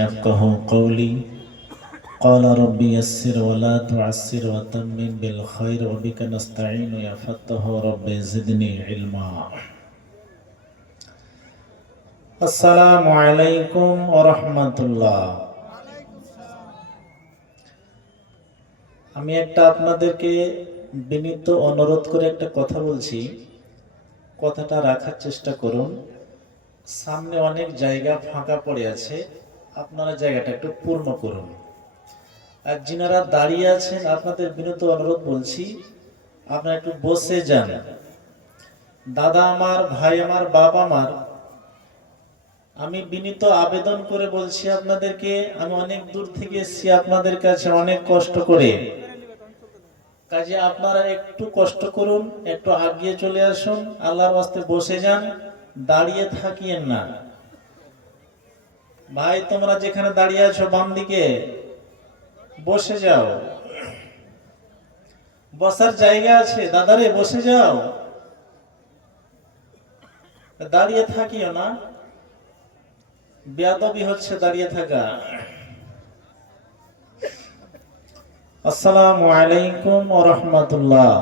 يفقهوا قولي. قال ربي يسر ولا تعسر وتمم بالخير وبك نستعين يا فتح ربي زدني علما. আসসালামু আলাইকুম ওয়া রাহমাতুল্লাহ। আমি আপনাদেরকে বিনীত অনুরোধ করে একটা কথা বলছি, কথাটা রাখার চেষ্টা করুন। সামনে অনেক জায়গা ফাঁকা পড়ে আছে, আপনারা জায়গাটা একটু পূর্ণ করুন। আর যিনারা দাঁড়িয়ে আছেন আপনাদের বিনীত অনুরোধ বলছি, আপনারা একটু বসে যান। দাদা আমার, ভাই আমার, বাবা আমার, আমি বিনীত আবেদন করে বলছি আপনাদেরকে, আমি অনেক দূর থেকে এসেছি আপনাদের কাছে অনেক কষ্ট করে, কাজে আপনারা একটু কষ্ট করুন, একটু আগিয়ে চলে আসুন। আল্লাহর ওয়াস্তে বসে যান, দাঁড়িয়ে থাকিয়েন না। ভাই তোমরা যেখানে দাঁড়িয়ে আছো বাম দিকে বসে যাও, বসার জায়গা আছে, দাদারে বসে যাও, দাঁড়িয়ে থাকিও না, বেয়াদবি হচ্ছে দাঁড়িয়ে থাকা। আসসালামু আলাইকুম ওয়া রাহমাতুল্লাহ।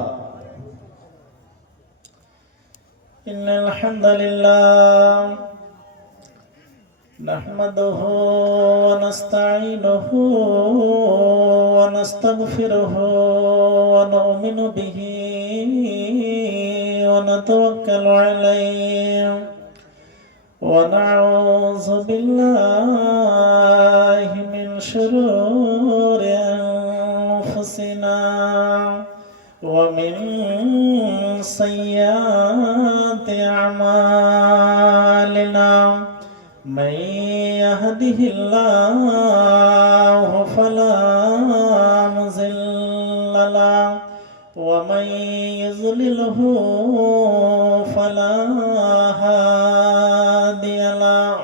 ইন্নাল হামদালিল্লাহ নাহমাদুহু ওয়া নাস্তাঈনুহু ওয়া নাস্তাগফিরুহু ওয়া নু'মিনু বিহি ওয়া নাতাওয়াক্কালু আলাইহি ওয়া নাউযু বিল্লাহি মিন শুরুরি আনফুসিনা ওয়া মিন সাইয়্যাতি আমালিনা। من يهده الله فلا مضل له ومن يضلله فلا هادي له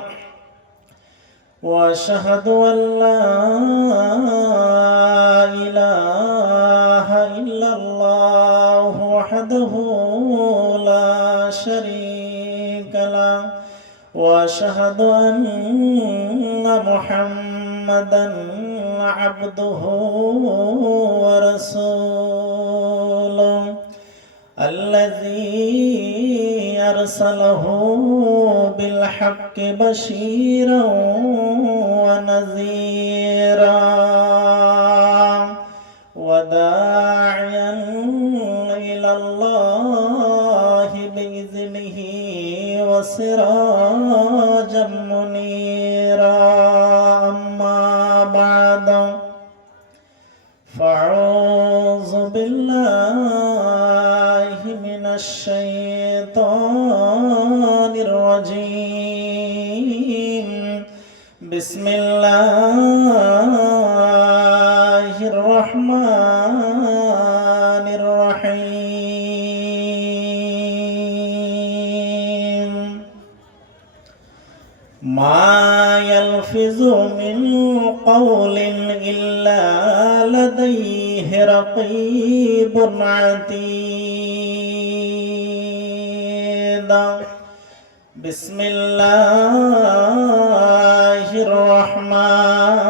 واشهد ان لا اله الا الله وحده لا شريك له واشهد ان محمدا عبده ورسوله الذي ارسله بالحق بشيرا ونذيرا وداعيا الى الله باذنه وسراجا منيرا. أما بعد فأعوذ بالله من الشيطان الرجيم. بسم الله الرحمن الرحيم. ما يلفظ من قول إلا لديه رقيب عتيد. بسم الله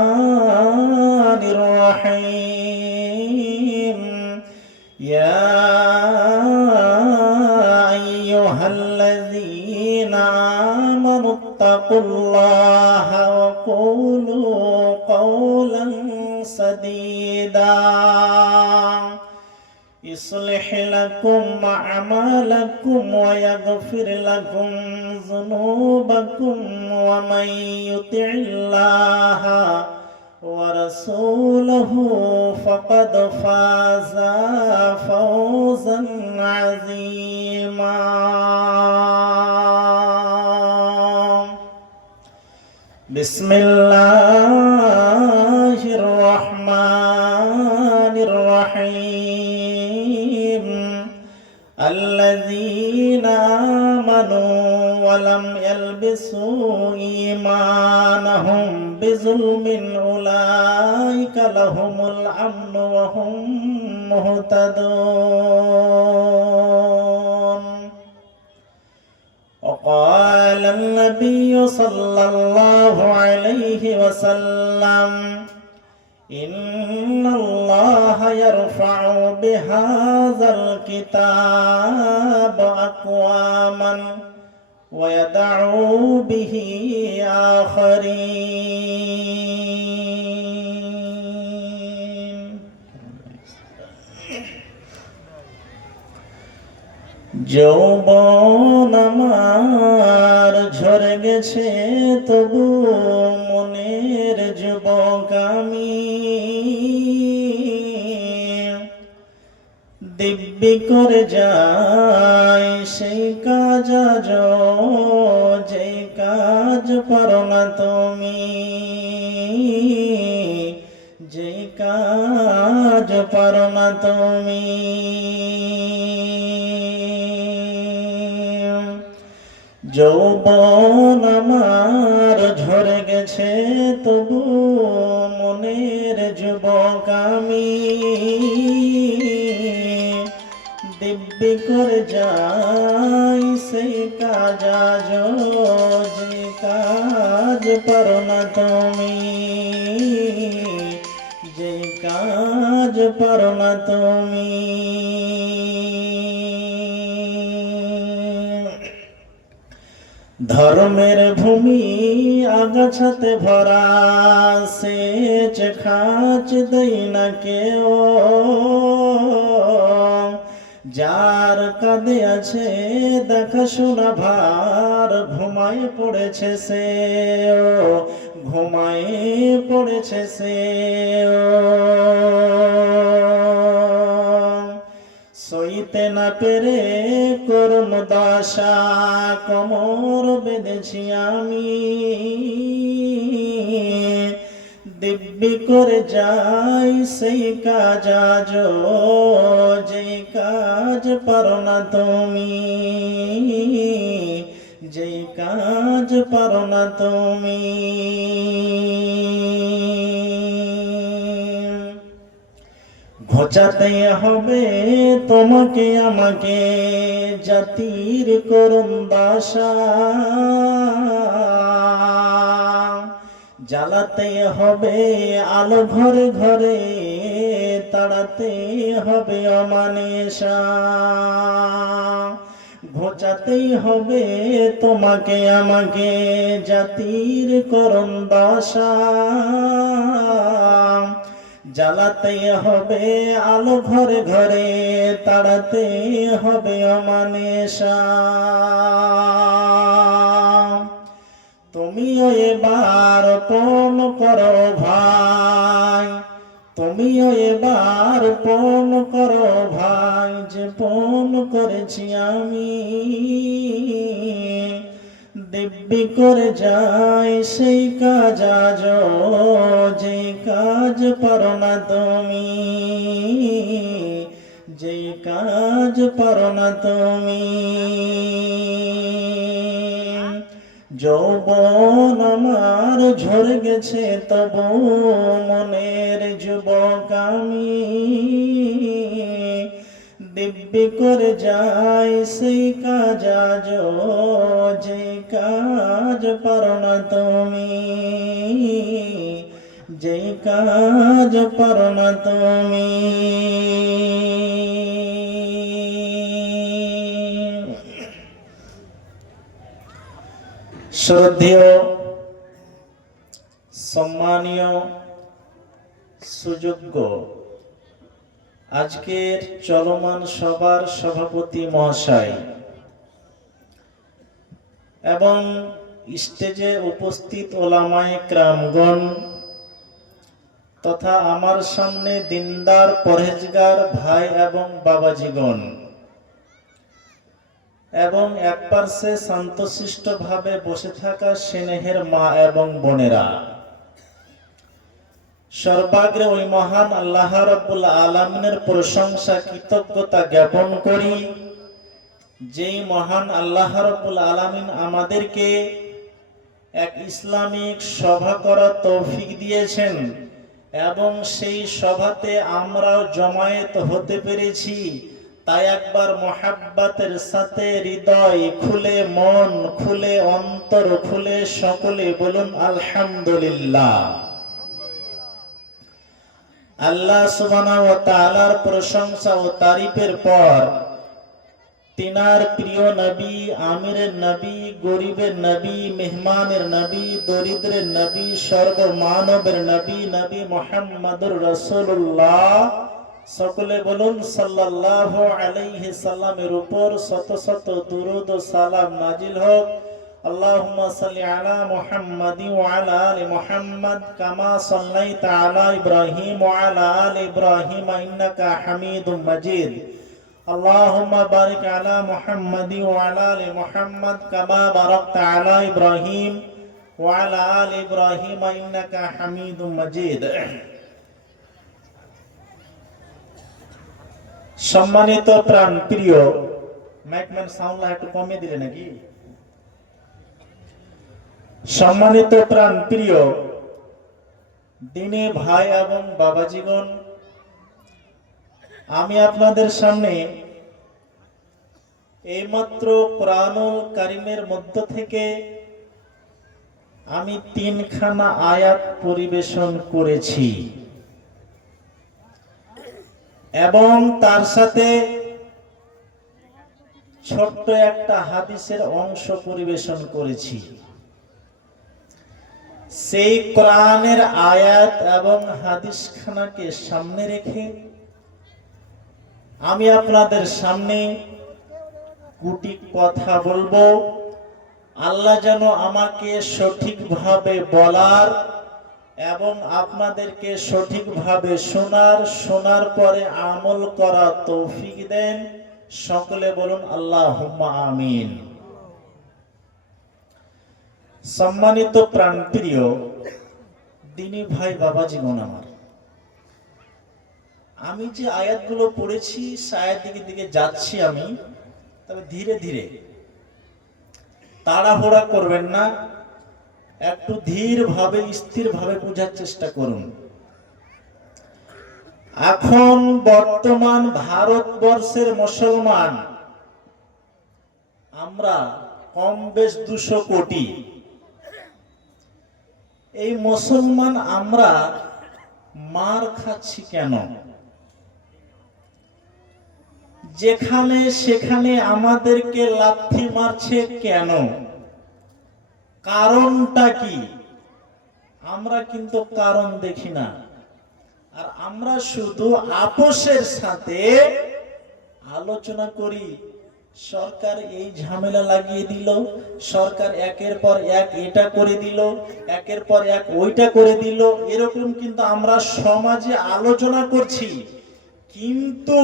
الرحمن الرحيم. يا أيها الذين آمنوا اتقوا الله وقولوا قولا سديدا يصلح لكم أعمالكم ويغفر لكم ذنوبكم ومن يطع الله ورسوله فقد فاز فوزا عظيما. بسم الله الرحمن الرحيم. الذين آمنوا ولم يلبسوا إيمانهم بظلم أولئك لهم الأمن وهم مهتدون. قال النبي صلى الله عليه وسلم إن الله يرفع بهذا الكتاب أقواما ويدع به آخرين। যৌবন আমার ঝরে গেছে তবু মনের যুবক আমি, দিব্যি করে যাই সেই কাজ আজ যেই কাজ পারো না তুমি, যেই কাজ পারো না তুমি। যৌবন আমার ঝরে গেছে তবু মনের যুবক আমি, দিব্যি করে যাই সেই কাজ আজ যে কাজ পারো না তুমি, যে কাজ পারো না তুমি। ধর্মের ভূমি আগাছাতে ভরা, সেচ খাচ দেই না কেউ, যার কাঁধে আছে দেখাশোনা ভার, ঘুমায় পড়েছে সে, ঘুমায় পড়েছে সে। সইতে না পেরে করুণ দশা কোমর বেঁধেছি আমি, দিব্যি করে যাই সেই কাজ আজ যে কাজ পারো না তুমি, যে কাজ পারো না তুমি। ঘোচাতে হবে তোমাকে আমাকে জাতির করুণ দশা, জ্বালাতে হবে আলো ঘরে ঘরে, তাড়াতে হবে অমানিসা। ঘোচাতেই হবে তোমাকে আমাকে জাতির করুণ দশা, জ্বালাতে হবে আলো ঘরে ঘরে, তাড়াতে হবে অমানিসা। তুমিও এবার পণ করো ভাই, তুমিও এবার পণ করো ভাই, যে পণ করেছি আমি, দিব্যি করে যাই সেই কাজ আজ যে কাজ পারো না তুমি, যে কাজ পারো না তুমি। যৌবন আমার ঝরে গেছে তবু মনের যুবক আমি, দিব্যি করে যাই সেই কাজ আজ যে কাজ পারো না তুমি, যে কাজ পারো না তুমি। শ্রদ্ধেয় সম্মানীয় সুযোগ্য আজকের চলমান সভার সভাপতি মহাশয় এবং স্টেজে উপস্থিত ওলামায়ে কেরামগণ তথা আমার সামনে দিনদার পরহেজগার ভাই এবং বাবাজিগণ এবং এক পার্শ্বে শান্তশিষ্ট ভাবে বসে থাকা স্নেহের মা এবং বোনেরা, সর্বাগ্রে ওই মহান আল্লাহ রাব্বুল আলামিনের প্রশংসা কৃতজ্ঞতা জ্ঞাপন করি, যেই মহান আল্লাহ রাব্বুল আলামিন আমাদেরকে এক ইসলামিক সভা করার তৌফিক দিয়েছেন এবং সেই সভাতে আমরাও জমায়েত হতে পেরেছি, তাই একবার মোহাব্বতের সাথে হৃদয় খুলে, মন খুলে, অন্তর খুলে সকলে বলুন আলহামদুলিল্লাহ। আল্লাহ সুবহানাহু ওয়া তাআলার প্রশংসা ও তারিফের পর তিনার প্রিয় নবী, আমিরের নবী, গরিবের নবী, মেহমানের নবী, দরিদ্রের নবী, সর্বমানবের নবী, নবী মুহাম্মদুর রাসূলুল্লাহ, সকলে বলুন সাল্লাল্লাহু আলাইহি সাল্লামের উপর শত শত দুরূদ ও সালাম নাজিল হোক। আল্লাহুম্মা সাল্লি আলা মুহাম্মাদিন ওয়া আলা আলি মুহাম্মাদ কামা সাল্লাইতা আলা ইব্রাহিম ওয়া আলা আলি ইব্রাহিম ইন্নাকা হামিদুম মাজিদ। আল্লাহুম্মা বারিক আলা মুহাম্মাদিন ওয়া আলা আলি মুহাম্মাদ কামা বারাকতা আলা ইব্রাহিম ওয়া আলা আলি ইব্রাহিম ইন্নাকা হামিদুম মাজিদ। সম্মানিত প্রাণ প্রিয়, মাইকম্যান সাউন্ড একটু কমিয়ে দিলে নাকি? সম্মানিত প্রাণ প্রিয় দিনে ভাই এবং বাবাজীগণ, আমি আপনাদের সামনে এইমাত্র কোরআনুল কারীমের মধ্য থেকে আমি 3খানা আয়াত পরিবেশন করেছি এবং তার সাথে ছোট্ট একটা হাদিসের অংশ পরিবেশন করেছি। সেই কোরআনের আয়াত এবং হাদিস খানাকে সামনে রেখে আমি আপনাদের সামনে দুটি কথা বলবো। আল্লাহ যেন আমাকে সঠিকভাবে বলার এবং আপনাদেরকে সঠিকভাবে শোনার পরে আমল করা তৌফিক দেন। সকলে বলুন আল্লাহুম্মা আমিন। সম্মানিত প্রাণপ্রিয় দিনী ভাই বাবাজীগণ আমার, আমি যে আয়াতগুলো পড়েছি আয়াতের দিকে যাচ্ছি আমি, তবে ধীরে ধীরে, তাড়াহুড়া করবেন না, একটু ধীর ভাবে স্থির ভাবে বোঝার চেষ্টা করুন। এখন বর্তমান ভারতবর্ষের মুসলমান আমরা কম বেশ 200 কোটি। এই মুসলমান আমরা মার খাচ্ছি কেন? যেখানে সেখানে আমাদেরকে লাথি মারছে কেন? কারণটা কি? আমরা কিন্তু কারণ দেখি না, আর আমরা শুধু আপোষের সাথে আলোচনা করি। সরকার এই ঝামেলা লাগিয়ে দিল, সরকার একের পর এক এটা করে দিল, একের পর এক ওইটা করে দিল, এরকম কিন্তু আমরা সমাজে আলোচনা করছি। কিন্তু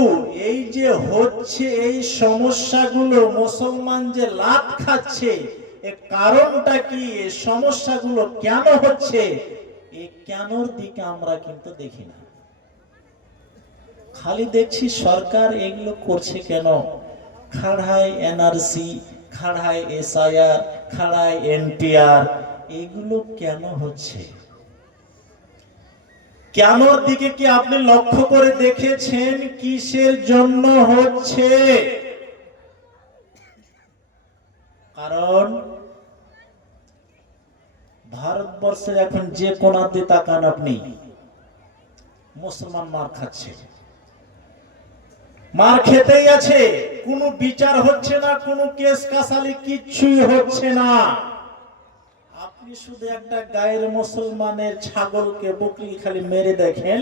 এই যে হচ্ছে এই সমস্যাগুলো, মুসলমান যে লাত খাচ্ছে, এর কারণটা কি? এই সমস্যাগুলো কেন হচ্ছে? এই কেনর দিকে আমরা কিন্তু দেখি না, খালি দেখছি সরকার এগুলো করছে কেন। খাড়ায় এনআরসি, খাড়ায় এসআইআর, খাড়ায় এনপিআর, এগুলো কেন হচ্ছে? কেনর দিকে কি আপনি লক্ষ্য করে দেখেছেন কিসের জন্য হচ্ছে? কারণ ভারতবর্ষের এখন যে কোনাতে তাকান আপনি, মুসলমান মার খাচ্ছে, মার খেতেই আছে। কোনো বিচার হচ্ছে না, কোনো কেস কাসালি কিচ্ছুই হচ্ছে না। আপনি শুধু একটা গায়ের মুসলমানের ছাগলকে, বকরি খালি মেরে দেখেন,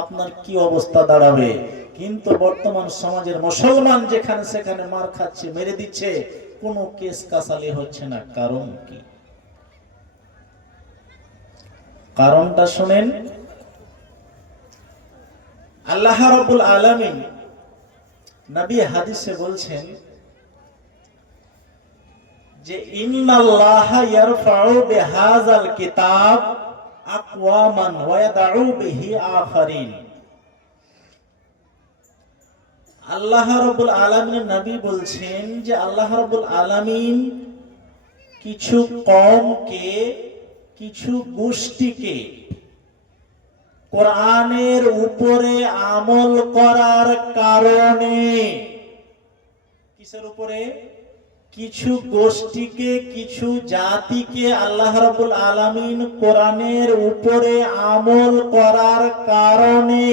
আপনার কি অবস্থা দাঁড়াবে। কিন্তু বর্তমান সমাজের মুসলমান যেখানে সেখানে মার খাচ্ছে, মেরে দিচ্ছে, কোনো কেস কাসালি হচ্ছে না। কারণ কি? কারণটা শুনেন। আল্লাহ রাব্বুল আলামিন নবী হাদিসে বলছেন যে ইন্নাল্লাহা ইয়ারফাউ বিহাযাল কিতাব আকওয়ামান ওয়া ইয়াদউ বিহি আখারিন। আল্লাহ রাব্বুল আলামিন নবী বলছেন যে আল্লাহ রাব্বুল আলামিন কিছু কওমকে, কিছু গোষ্ঠীকে কোরআনের উপরে আমল করার কারণে, কিসের উপরে? কিছু গোষ্ঠীকে, কিছু জাতিকে আল্লাহ রাব্বুল আলামিন কোরআনের উপরে আমল করার কারণে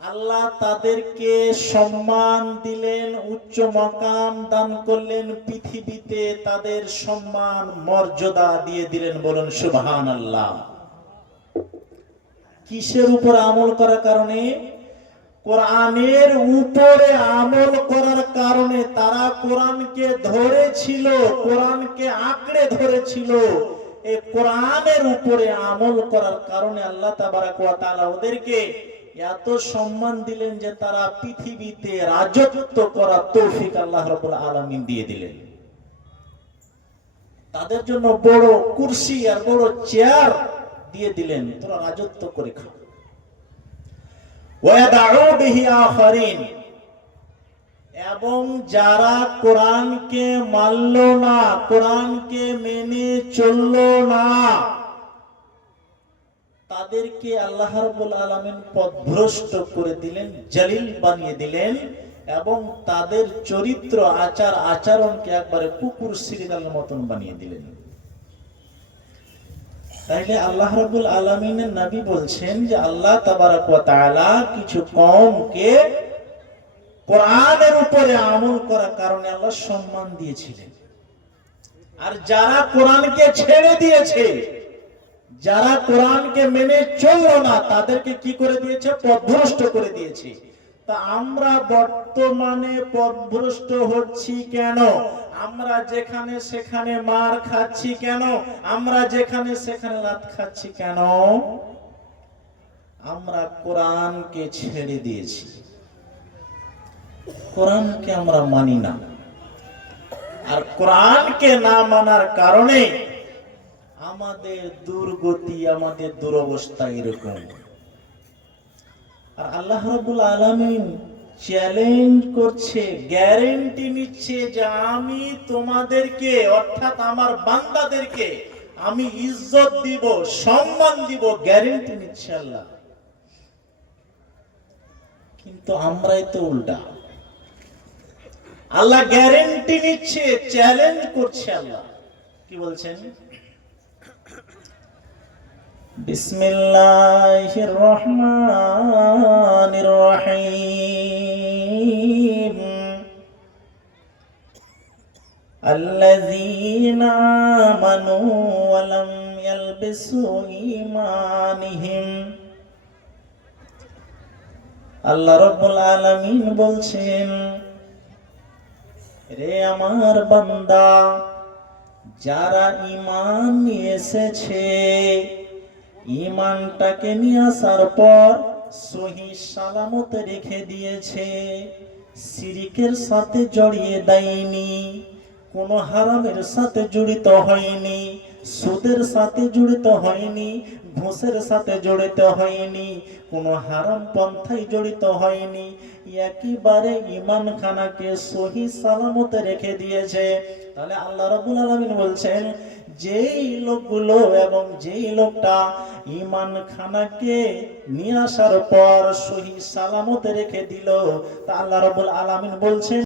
আল্লাহ তাদেরকে সম্মান দিলেন, উচ্চ মাকাম দান করলেন, পৃথিবীতে তাদের সম্মান মর্যাদা দিয়ে দিলেন। বলুন সুবহানাল্লাহ। কিসের উপর আমল করার কারণে? কোরআনের উপরে আমল করার কারণে। তারা কোরআনকে ধরেছিল, কোরআনকে আঁকড়ে ধরেছিল। এই কোরআনের উপরে আমল করার কারণে আল্লাহ তাবারাক ওয়া তাআলা ওদেরকে এত সম্মান দিলেন যে তারা পৃথিবীতে রাজত্ব করার তৌফিক আল্লাহ রাব্বুল আলামিন দিয়ে দিলেন। তাদের জন্য বড় কুরসি আর বড় চেয়ার দিয়ে দিলেন, তোরা রাজত্ব করে খাও। ওয়াদাউ বিহি আখারিন, এবং যারা কোরআনকে মানল না, কোরআনকে মেনে চলল না, তাদেরকে আল্লাহ রাব্বুল আলামিন পথভ্রষ্ট করে দিলেন, জালিল বানিয়ে দিলেন, এবং তাদের চরিত্র, আচার আচরণকে একবারে কুকুর সিরিয়ালের মতন বানিয়ে দিলেন। তাইলে আল্লাহ রাব্বুল আলামিনের নবী বলছেন যে আল্লাহ তাবারাক ওয়া তাআলা কিছু কওমকে কোরআনের উপরে আমল করার কারণে আল্লাহ সম্মান দিয়েছিলেন। আর যারা কোরআনকে ছেড়ে দিয়েছে, যারা কোরআনকে মেনে চলল না, তাদেরকে কি করে দিয়েছে? পথভ্রষ্ট করে দিয়েছে। তা আমরা বর্তমানে পথভ্রষ্ট হচ্ছি কেন? আমরা যেখানে সেখানে মার খাচ্ছি কেন? আমরা যেখানে সেখানে লাত খাচ্ছি কেন? আমরা কোরআনকে ছেড়ে দিয়েছি, কোরআনকে আমরা মানি না। আর কোরআনকে না মানার কারণে আমাদের দুর্গতি, আমাদের দুরবস্থা এরকম। আর আল্লাহ রাব্বুল আলামিন চ্যালেঞ্জ করছে, গ্যারান্টি নিচ্ছে যে আমি তোমাদেরকে, অর্থাৎ আমার বান্দাদেরকে আমি ইজ্জত দিব, সম্মান দিব, গ্যারান্টি নিচ্ছে আল্লাহ। কিন্তু আমরাই তো উল্টা। আল্লাহ গ্যারান্টি নিচ্ছে, চ্যালেঞ্জ করছে। আল্লাহ কি বলছেন? বিসমিল্লাহির রহমানির রহিম। আল্লাযীনা আমানু ওয়া লাম ইয়ালবিসু ঈমানিহিম। আল্লাহ রাব্বুল আলামিন বলছেন, রে আমার বান্দা, যারা ঈমান নিয়ে এসেছে, ঈমানটাকে নিয়ে আসার পর সহি সালামত রেখে দিয়েছে, শিরকের সাথে জড়িয়ে দেয়নি, কোন হারামের সাথে জড়িত হয়নি, সুদের সাথে জড়িত হয়নি, ঘুষের সাথে জড়িত হয়নি, কোন হারাম পন্থায় জড়িত হয়নি, একেবারে ঈমান খানাকে সহি সালামত রেখে দিয়েছে। তাহলে আল্লাহ রাব্বুল আলামিন বলছেন, যেই লোকগুলো এবং যেই লোকটা ঈমান খানাকে নিয়ে আসার পর সহি সালামত রেখে দিল, তা আল্লাহ রাব্বুল আলামিন বলছেন